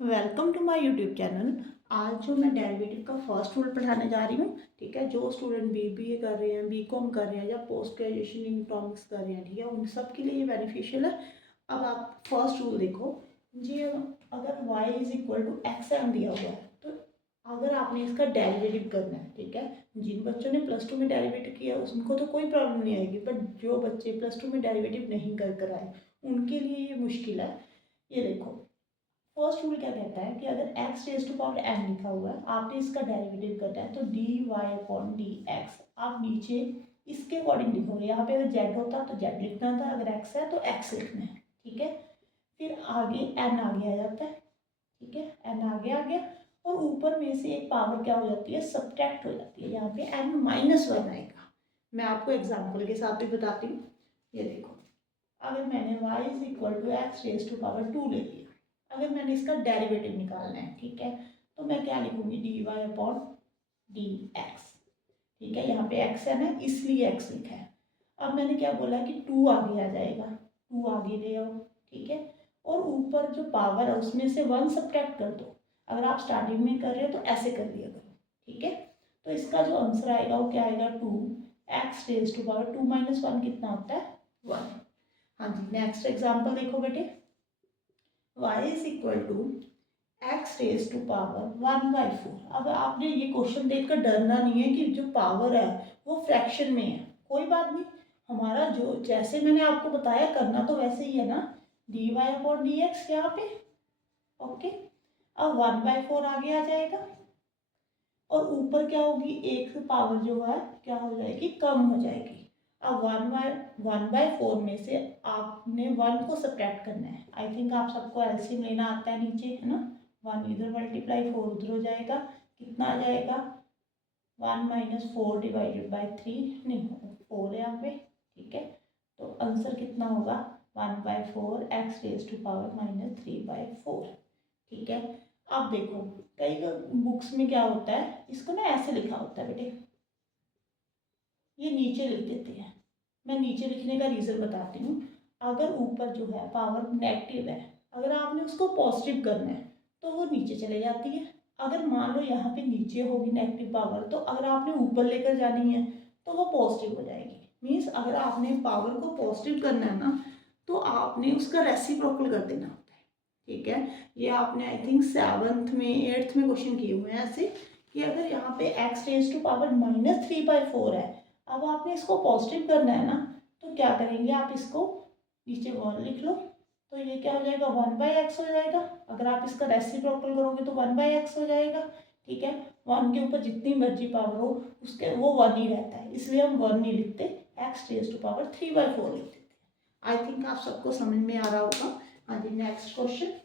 Welcome to my YouTube channel. आज जो मैं डेरिवेटिव का फर्स्ट रूल पढ़ाने जा रही हूँ, ठीक है। जो स्टूडेंट बीबीए कर रहे हैं, बीकॉम कर रहे हैं या पोस्ट ग्रेजुएशन इन इकोनॉमिक्स कर रहे हैं, ठीक है, उन सब के लिए ये बेनिफिशियल है। अब आप फर्स्ट रूल देखो जी। अगर y is equal to X M दिया हुआ है तो अगर आपने इसका डेरिवेटिव करना है, ठीक है, जिन बच्चों ने प्लस टू में डेरिवेटिव किया उनको तो कोई प्रॉब्लम नहीं आएगी, बट जो बच्चे प्लस टू में डेरिवेटिव नहीं कर आए उनके लिए ये मुश्किल है। ये देखो, फर्स्ट रूल क्या कहता है कि अगर x raise to power n लिखा हुआ है, आपने इसका डेरिवेटिव करना है, तो dy अपॉन डी एक्स आप नीचे इसके अकॉर्डिंग लिखोगे। यहाँ पे अगर z होता तो z लिखना था, अगर x है तो x लिखना है, ठीक है। फिर आगे n आगे आ जाता है, ठीक है, n आगे आ गया और ऊपर में से एक पावर क्या हो जाती है, सब्ट्रैक्ट हो जाती है। यहाँ पे n माइनस वन आएगा। मैं आपको एग्जाम्पल के साथ भी बताती हूँ। ये देखो, अगर मैंने y is equal to X raise to power two ले लिया, अगर मैंने इसका डेरिवेटिव निकालना है, ठीक है, तो मैं क्या लिखूंगी, D Y upon D X, ठीक है। यहाँ पे एक्स है ना, इसलिए एक्स लिखा है। अब मैंने क्या बोला कि टू आगे आ जाएगा, टू आगे ले आओ, ठीक है, और ऊपर जो पावर है उसमें से वन सब्ट्रैक्ट कर दो। अगर आप स्टार्टिंग में कर रहे हो तो ऐसे कर दिया करो, ठीक है। तो इसका जो आंसर आएगा वो क्या आएगा, two X raise to power two minus one कितना होता है, वन। हाँ जी, नेक्स्ट एग्जाम्पल देखो बेटे, y is equal to X raise to power one by four. अब आपने ये क्वेश्चन देखकर डरना नहीं है कि जो पावर है वो फ्रैक्शन में है, कोई बात नहीं। हमारा जो जैसे मैंने आपको बताया करना तो वैसे ही है ना, D Y upon D X यहाँ पे, ओके। अब वन बाई फोर आगे आ जाएगा और ऊपर क्या होगी, एक पावर जो है क्या हो जाएगी, कम हो जाएगी। अब वन बाय फोर में से आपने वन को सब्ट्रैक्ट करना है। आई थिंक आप सबको एलसीएम लेना आता है, नीचे है ना, वन इधर मल्टीप्लाई फोर उधर हो जाएगा, कितना आ जाएगा, one minus four divided by three, नहीं फोर है यहाँ पे, ठीक है। तो आंसर कितना होगा, one by four X raise to power minus three by four, ठीक है। अब देखो, कई बुक्स में क्या होता है, इसको ना ऐसे लिखा होता है बेटे, ये नीचे लिख देते हैं। मैं नीचे लिखने का रीज़न बताती हूँ। अगर ऊपर जो है पावर नेगेटिव है, अगर आपने उसको पॉजिटिव करना है तो वो नीचे चले जाती है। अगर मान लो यहाँ पे नीचे होगी नेगेटिव पावर, तो अगर आपने ऊपर लेकर जानी है तो वो पॉजिटिव हो जाएगी। मीन्स अगर आपने पावर को पॉजिटिव करना है ना, तो आपने उसका रेसिप्रोकल कर देना होता है, ठीक है। ये आपने आई थिंक सेवन्थ में एट्थ में क्वेश्चन किए हुए हैं ऐसे, कि अगर यहाँ पे X raise to power minus three by four है, अब आपने इसको पॉजिटिव करना है ना, तो क्या करेंगे, आप इसको नीचे वन लिख लो, तो ये क्या हो जाएगा, वन बाई एक्स हो जाएगा। अगर आप इसका रेसिप्रोकल करोगे तो वन बाई एक्स हो जाएगा, ठीक है। वन के ऊपर जितनी मर्जी पावर हो उसके वो वन ही रहता है, इसलिए हम वन नहीं लिखते, X raise to power three by four लिख देते हैं। आई थिंक आप सबको समझ में आ रहा होगा। हाँ जी, नेक्स्ट क्वेश्चन।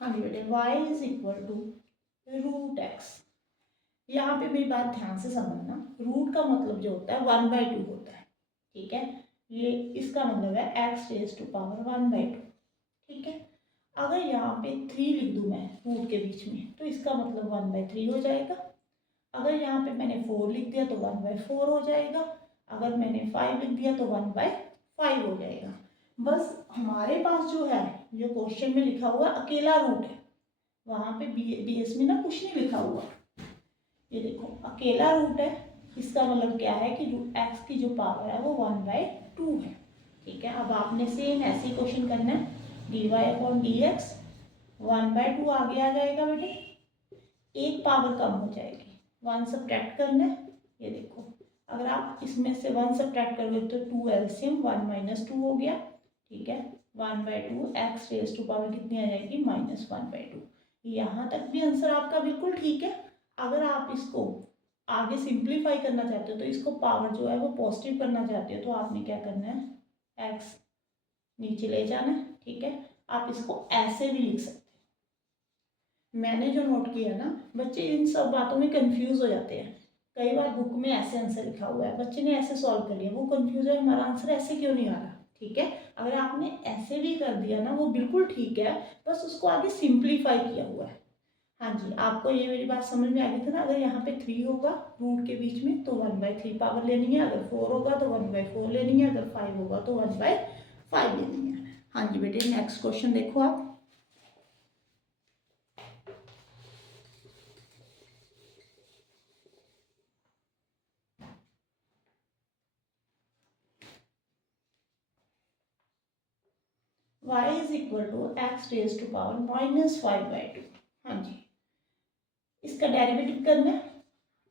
हाँ जी बेटे, y is equal to root X. यहाँ पे मेरी बात ध्यान से समझना, रूट का मतलब जो होता है वन बाई टू होता है, ठीक है। ये इसका मतलब है X raise to power one by two, ठीक है। अगर यहाँ पे थ्री लिख दूँ मैं रूट के बीच में, तो इसका मतलब वन बाई थ्री हो जाएगा। अगर यहाँ पे मैंने फोर लिख दिया तो वन बाई फोर हो जाएगा। अगर मैंने फाइव लिख दिया तो वन बाई फाइव हो जाएगा। बस हमारे पास जो है, जो क्वेश्चन में लिखा हुआ अकेला रूट है, वहाँ पे बीएस में ना कुछ नहीं लिखा हुआ। ये देखो अकेला रूट है, इसका मतलब क्या है कि एक्स की जो पावर है वो वन बाई टू है, ठीक है। अब आपने सेम ऐसे ही क्वेश्चन करना है, D Y upon D X, one by two आगे आ जाएगा बेटे, एक पावर कम हो जाएगी, वन सब्ट्रैक्ट करना है। ये देखो, अगर आप इसमें से वन सब्ट्रैक्ट करोगे तो two LCM one minus two हो गया, ठीक है। One by two X raise to power कितनी आ जाएगी, माइनस वन बाई टू। यहाँ तक भी आंसर आपका बिल्कुल ठीक है। अगर आप इसको आगे सिंप्लीफाई करना चाहते हो, तो इसको पावर जो है वो पॉजिटिव करना चाहते हो, तो आपने क्या करना है, एक्स नीचे ले जाना है, ठीक है। आप इसको ऐसे भी लिख सकते हैं। मैंने जो नोट किया ना, बच्चे इन सब बातों में कंफ्यूज हो जाते हैं। कई बार बुक में ऐसे आंसर लिखा हुआ है, बच्चे ने ऐसे सॉल्व कर लिया, वो कंफ्यूज है हमारा आंसर ऐसे क्यों नहीं आ रहा, ठीक है। अगर आपने ऐसे भी कर दिया ना, वो बिल्कुल ठीक है, बस उसको आगे सिंप्लीफाई किया हुआ है। हाँ जी, आपको ये मेरी बात समझ में आ गई थी ना। अगर यहाँ पे 3 होगा रूट के बीच में तो 1/3 पावर लेनी है, अगर 4 होगा तो 1/4 लेनी है, अगर 5 होगा तो 1/5 लेनी है। हाँ जी बेटे, नेक्स्ट क्वेश्चन देखो आप। y is equal to X raise to power -5/2। हाँ जी, इसका डेरिवेटिव करना है।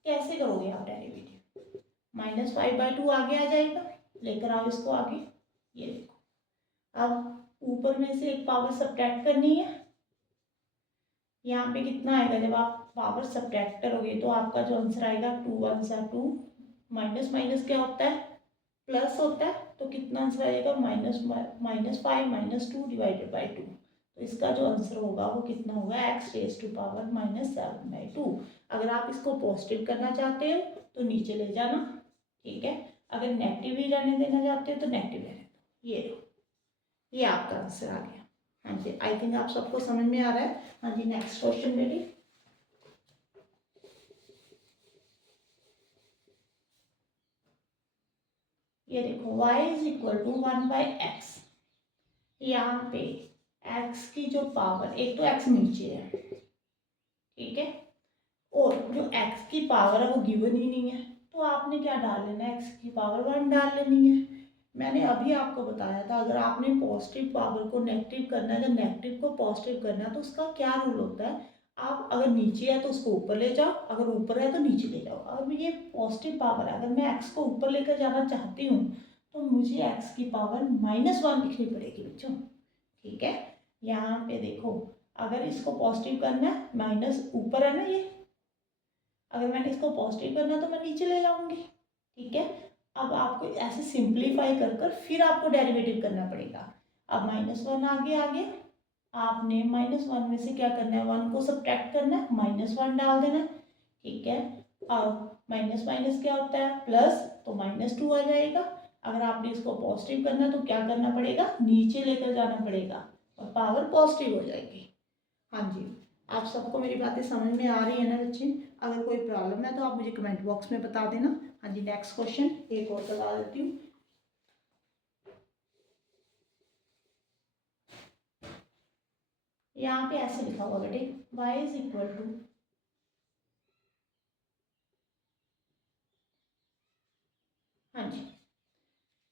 कैसे करोगे आप डेरिवेटिव? -5/2 आगे आ जाएगा, लेकर आओ इसको आगे। ये देखो, अब ऊपर में से एक पावर सब्ट्रैक्ट करनी है। यहाँ पे कितना आएगा? जब आप पावर सब्ट्रैक्ट करोगे तो आपका जो आंसर आएगा 2 1 सा 2, माइनस माइनस क्या होता है? प्लस होता है। तो कितना आंसर आएगा? -5 - 2 डिवाइडेड बाई 2। तो इसका जो आंसर होगा वो कितना होगा? X raise to power -7/2। अगर आप इसको पॉजिटिव करना चाहते हो तो नीचे ले जाना, ठीक है। अगर नेगेटिव ही रहने देना चाहते हो तो नेगेटिव रहने दो। ये लो, ये आपका आंसर आ गया। हाँ जी, आई थिंक आप सबको समझ में आ रहा है। हाँ जी, नेक्स्ट क्वेश्चन बेटी। ये देखो, y is equal to 1/x। यहाँ पे x की जो पावर, एक तो x नीचे है, ठीक है, और जो x की पावर है वो गिवन ही नहीं है, तो आपने क्या डाल लेना है? x की पावर 1 डाल लेनी है। मैंने अभी आपको बताया था, अगर आपने पॉजिटिव पावर को नेगेटिव करना है, जब नेगेटिव को पॉजिटिव करना है तो उसका क्या रूल होता है? आप अगर नीचे है तो उसको ऊपर ले जाओ, अगर ऊपर है तो नीचे ले जाओ। अब ये पॉजिटिव पावर है, अगर मैं x को ऊपर लेकर जाना चाहती हूँ तो मुझे x की पावर -1 लिखनी पड़ेगी बच्चों, ठीक है। यहाँ पे देखो, अगर इसको पॉजिटिव करना है, माइनस ऊपर है ना ये, अगर मैंने इसको पॉजिटिव करना तो मैं नीचे ले जाऊंगी, ठीक है। अब आपको ऐसे सिंप्लीफाई कर कर फिर आपको डेरिवेटिव करना पड़ेगा। अब -1 आगे आ गया, आपने -1 में से क्या करना है? 1 को सब्ट्रैक्ट करना है, -1 डाल देना, ठीक है। अब माइनस माइनस क्या होता है? प्लस, तो -2 आ जाएगा। अगर आपने इसको पॉजिटिव करना है तो क्या करना पड़ेगा? नीचे लेकर जाना पड़ेगा और पावर पॉजिटिव हो जाएगी। हाँ जी, आप सबको मेरी बातें समझ में आ रही है ना बच्चे? अगर कोई प्रॉब्लम है तो आप मुझे कमेंट बॉक्स में बता देना। हाँ जी, नेक्स्ट क्वेश्चन एक और करवा देती हूँ। यहाँ पे ऐसे लिखा हुआ बेटे, y इज इक्वल टू, हाँ जी,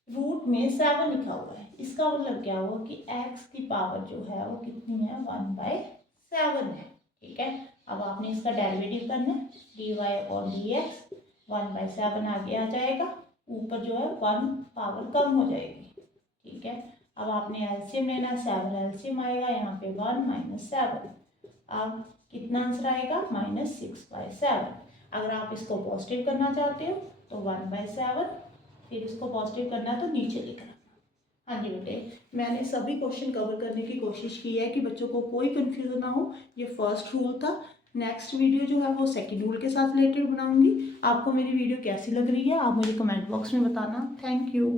रूट में 7 लिखा हुआ है। इसका मतलब क्या हुआ कि x की पावर जो है वो कितनी है? 1/7 है, ठीक है। अब आपने इसका डेरिवेटिव करना है, dy/dx 1/7 आगे आ जाएगा, ऊपर जो है 1 पावर कम हो जाएगी, ठीक है। अब आपने एलसीएम लेना, 7 एलसीएम आएगा, यहाँ पे 1 - 7। अब कितना आंसर आएगा? -6/7। अगर आप इसको पॉजिटिव करना चाहते हो तो 1/7, फिर इसको पॉजिटिव करना है तो नीचे लिखना। हाँ जी बेटे, मैंने सभी क्वेश्चन कवर करने की कोशिश की है कि बच्चों को कोई कंफ्यूजन ना हो। ये फर्स्ट रूल था। नेक्स्ट वीडियो जो है वो सेकंड रूल के साथ रिलेटेड बनाऊंगी। आपको मेरी वीडियो कैसी लग रही है आप मुझे कमेंट बॉक्स में बताना। Thank you.